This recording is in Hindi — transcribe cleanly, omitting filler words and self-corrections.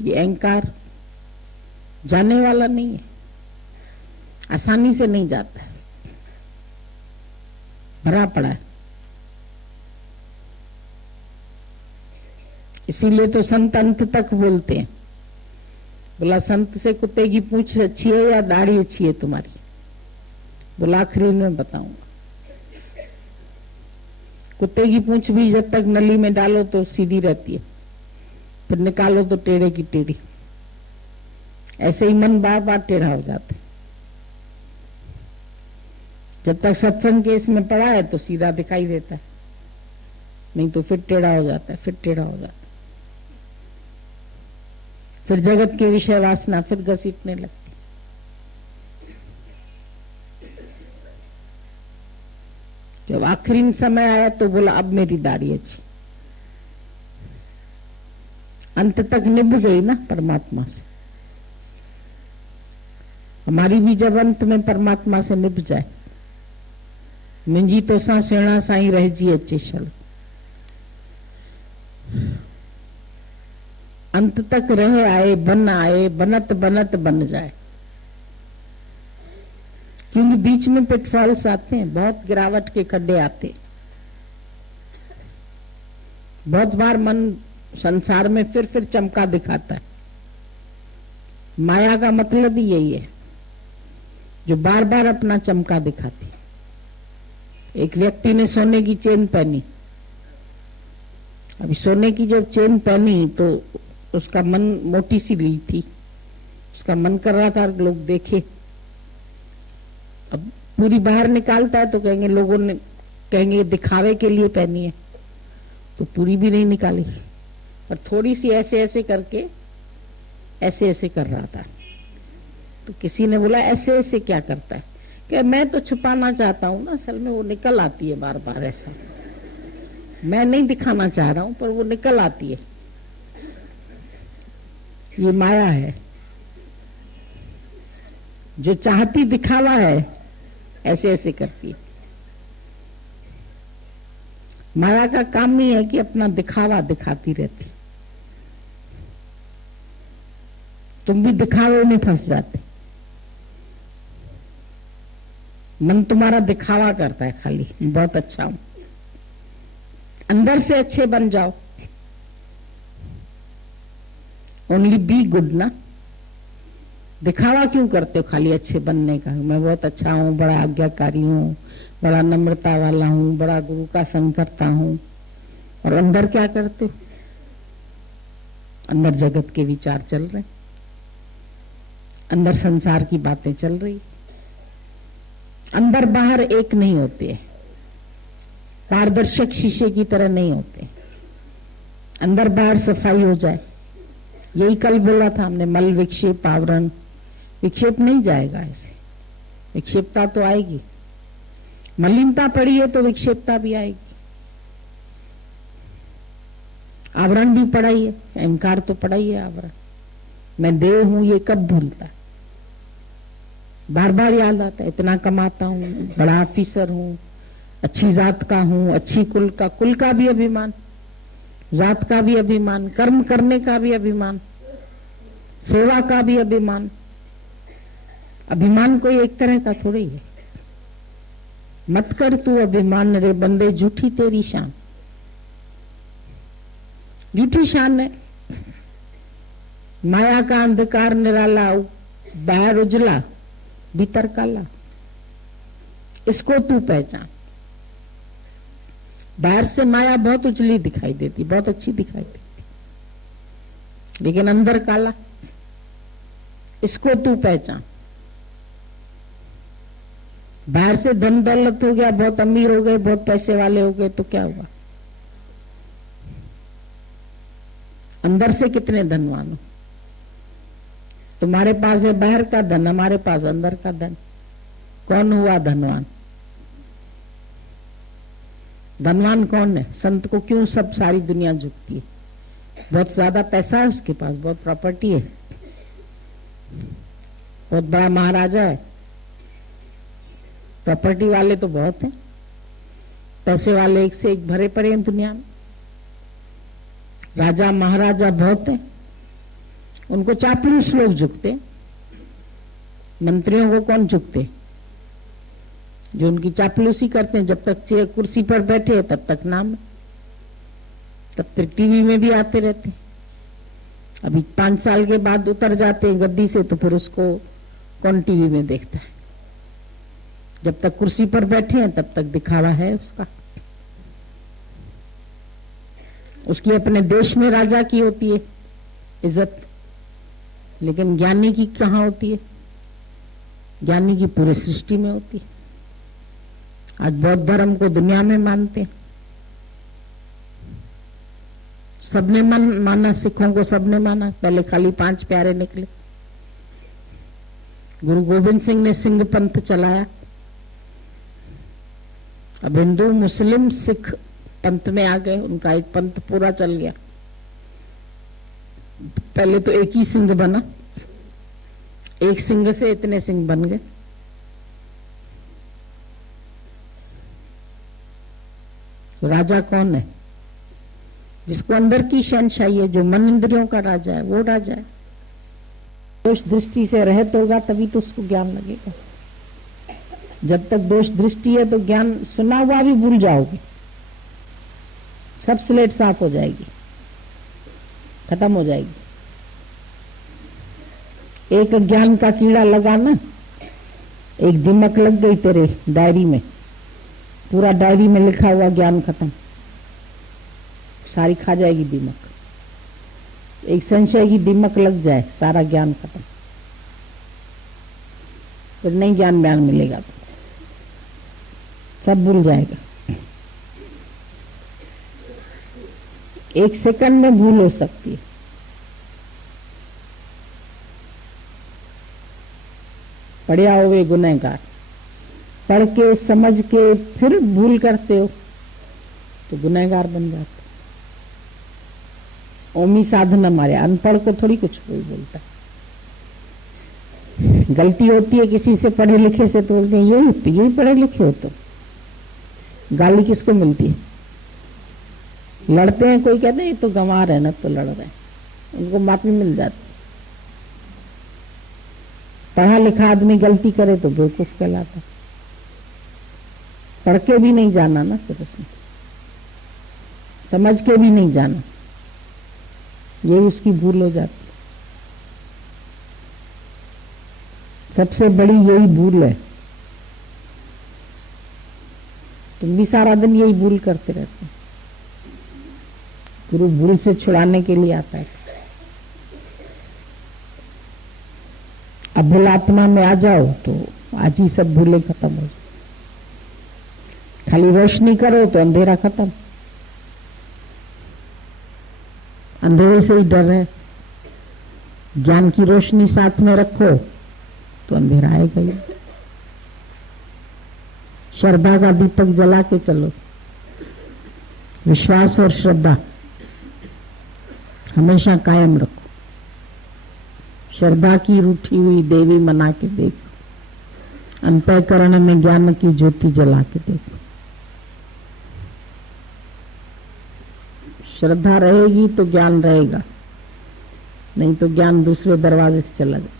ये अहंकार जाने वाला नहीं है, आसानी से नहीं जाता है, भरा पड़ा है। इसीलिए तो संत अंत तक बोलते हैं। बोला संत से कुत्ते की पूंछ अच्छी है या दाढ़ी अच्छी है तुम्हारी? बोला आखिरी में बताऊंगा। कुत्ते की पूंछ भी जब तक नली में डालो तो सीधी रहती है, फिर निकालो तो टेढ़े की टेढ़ी। ऐसे ही मन बार बार टेढ़ा हो जाता है। जब तक सत्संग के इसमें पड़ा है तो सीधा दिखाई देता है, नहीं तो फिर टेढ़ा हो जाता है, फिर टेढ़ा हो जाता है। फिर जगत के विषय वासना फिर घसीटने लगती। जब आखिरी समय आया तो बोला अब मेरी दाढ़ी अच्छी। अंत तक निभ गई ना परमात्मा से। हमारी भी जब अंत में परमात्मा से निभ जाए, मुंहिंजी तोसां सुहिणा साईं रहिजी अचे छल। अंत तक रह आए बनत बनत बन जाए। क्योंकि बीच में पिटफॉल्स आते हैं, बहुत गिरावट के खड्डे आते हैं। बहुत बार मन संसार में फिर चमका दिखाता है। माया का मतलब ही यही है, जो बार बार अपना चमका दिखाती है। एक व्यक्ति ने सोने की चेन पहनी, अभी सोने की जब चेन पहनी तो उसका मन मोटी सी ली थी, उसका मन कर रहा था लोग देखे। अब पूरी बाहर निकालता है तो कहेंगे, लोगों ने कहेंगे दिखावे के लिए पहनी है, तो पूरी भी नहीं निकाली, और थोड़ी सी ऐसे ऐसे करके ऐसे ऐसे कर रहा था। तो किसी ने बोला ऐसे ऐसे क्या करता है? कि मैं तो छुपाना चाहता हूं ना, असल में वो निकल आती है बार बार। ऐसा मैं नहीं दिखाना चाह रहा हूं, पर वो निकल आती है। ये माया है, जो चाहती दिखावा है, ऐसे ऐसे करती है। माया का काम ही है कि अपना दिखावा दिखाती रहती। तुम भी दिखावे में फंस जाते। मन तुम्हारा दिखावा करता है खाली, बहुत अच्छा हूं। अंदर से अच्छे बन जाओ। ओनली बी गुड ना। दिखावा क्यों करते हो खाली अच्छे बनने का? मैं बहुत अच्छा हूं, बड़ा आज्ञाकारी हूं, बड़ा नम्रता वाला हूं, बड़ा गुरु का संग करता हूं, और अंदर क्या करते हो? अंदर जगत के विचार चल रहे, अंदर संसार की बातें चल रही। अंदर बाहर एक नहीं होते, पारदर्शक शीशे की तरह नहीं होते। अंदर बाहर सफाई हो जाए, यही कल बोला था हमने। मल विक्षेप आवरण, विक्षेप नहीं जाएगा ऐसे, विक्षेपता तो आएगी। मलिनता पड़ी है तो विक्षेपता भी आएगी। आवरण भी पड़ा ही है, अहंकार तो पड़ा ही है। आवरण, मैं देव हूं, ये कब भूलता है? बार बार याद आता है। इतना कमाता हूं, बड़ा ऑफिसर हूं, अच्छी जात का हूं, अच्छी कुल का भी अभिमान, जात का भी अभिमान, कर्म करने का भी अभिमान, सेवा का भी अभिमान। अभिमान कोई एक तरह का थोड़ी है। मत कर तू अभिमान रे बंदे, झूठी तेरी शान। झूठी शान है। माया का अंधकार निराला, बाहर उजला भीतर काला। इसको तू पहचान। बाहर से माया बहुत उजली दिखाई देती, बहुत अच्छी दिखाई देती, लेकिन अंदर काला। इसको तू पहचान। बाहर से धन दौलत हो गया, बहुत अमीर हो गए, बहुत पैसे वाले हो गए, तो क्या हुआ? अंदर से कितने धनवान हो? तुम्हारे पास है बाहर का धन, हमारे पास अंदर का धन। कौन हुआ धनवान? धनवान कौन है? संत को क्यों सब सारी दुनिया झुकती है? बहुत ज्यादा पैसा है उसके पास, बहुत प्रॉपर्टी है, बहुत बड़ा महाराजा है। प्रॉपर्टी वाले तो बहुत हैं, पैसे वाले एक से एक भरे पड़े हैं दुनिया में। राजा महाराजा बहुत हैं, उनको चापलूस लोग झुकते, मंत्रियों को कौन झुकते? जो उनकी चापलूसी करते हैं। जब तक कुर्सी पर बैठे तब तक नाम, तब तक टीवी में भी आते रहते। अभी 5 साल के बाद उतर जाते हैं गद्दी से तो फिर उसको कौन टीवी में देखता है? जब तक कुर्सी पर बैठे हैं तब तक दिखावा है उसका। उसकी अपने देश में राजा की होती है इज्जत, लेकिन ज्ञानी की कहाँ होती है? ज्ञानी की पूरे सृष्टि में होती है। आज बौद्ध धर्म को दुनिया में मानते हैं, सबने माना, सिखों को सबने माना। पहले खाली 5 प्यारे निकले। गुरु गोविंद सिंह ने सिंह पंथ चलाया। अब हिंदू मुस्लिम सिख पंथ में आ गए, उनका एक पंथ पूरा चल गया। पहले तो एक ही सिंह बना, एक सिंह से इतने सिंह बन गए। तो राजा कौन है? जिसको अंदर की शहनशाही है, जो मन इंद्रियों का राजा है, वो राजा है। दोष दृष्टि से रहित होगा तभी तो उसको ज्ञान लगेगा। जब तक दोष दृष्टि है तो ज्ञान सुना हुआ भी भूल जाओगे, सब स्लेट साफ हो जाएगी, खत्म हो जाएगी। एक ज्ञान का कीड़ा लगा ना, एक दीमक लग गई तेरे डायरी में, पूरा डायरी में लिखा हुआ ज्ञान खत्म, सारी खा जाएगी दीमक। एक संशय की दीमक लग जाए, सारा ज्ञान खत्म, फिर नहीं ज्ञान बयान मिलेगा तो सब भूल जाएगा। एक सेकंड में भूल हो सकती है। पढ़िया हो वे गुनहगार, पढ़ के समझ के फिर भूल करते हो तो गुनहगार बन जाते। ओमी साधन हमारे, अनपढ़ को थोड़ी कुछ कोई बोलता है। गलती होती है किसी से पढ़े लिखे से तो बोलते हैं यही पढ़े लिखे हो तो। गाली किसको मिलती है? लड़ते हैं, कोई कहते हैं तो गंवार है ना तो लड़ रहे हैं, उनको माफी मिल जाती। पढ़ा लिखा आदमी गलती करे तो बेवकूफ कहलाता। पढ़ के भी नहीं जाना ना, फिर उसने समझ के भी नहीं जाना, यही उसकी भूल हो जाती। सबसे बड़ी यही भूल है। तुम भी सारा दिन यही भूल करते रहते हो। गुरु भूल से छुड़ाने के लिए आता है। अभुल आत्मा में आ जाओ तो आज ही सब भूलें खत्म हो जाए। खाली रोशनी करो तो अंधेरा खत्म। अंधेरे से ही डर है, ज्ञान की रोशनी साथ में रखो तो अंधेरा आएगा ही। श्रद्धा का दीपक जला के चलो। विश्वास और श्रद्धा हमेशा कायम रखो। श्रद्धा की रूठी हुई देवी मना के देखो, अंतःकरण में ज्ञान की ज्योति जला के देखो। श्रद्धा रहेगी तो ज्ञान रहेगा, नहीं तो ज्ञान दूसरे दरवाजे से चला जाए।